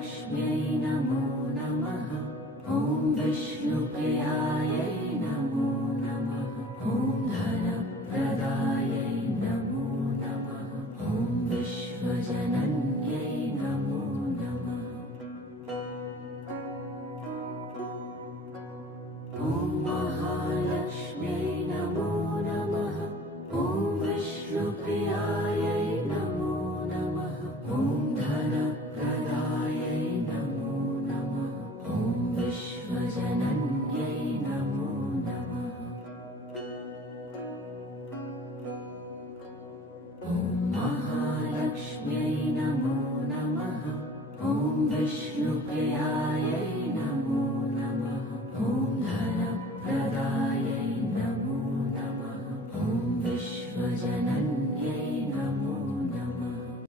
महालक्ष्म्यै नमो नमः। ॐ विष्णुप्रियायै नमो नमः। ॐ धनप्रदायै नमो नमः। ॐ विश्वजनन्यै नमो नमः। ॐ महालक्ष्म्यै नमो नमः। ॐ विष्णुप्रियायै नमो नमः। ॐ धनप्रदायै नमो नमः। ॐ विश्वजनन्यै नमो नमः। ॐ महालक्ष्म्यै नमो नमः। ॐ विष्णुप्रियायै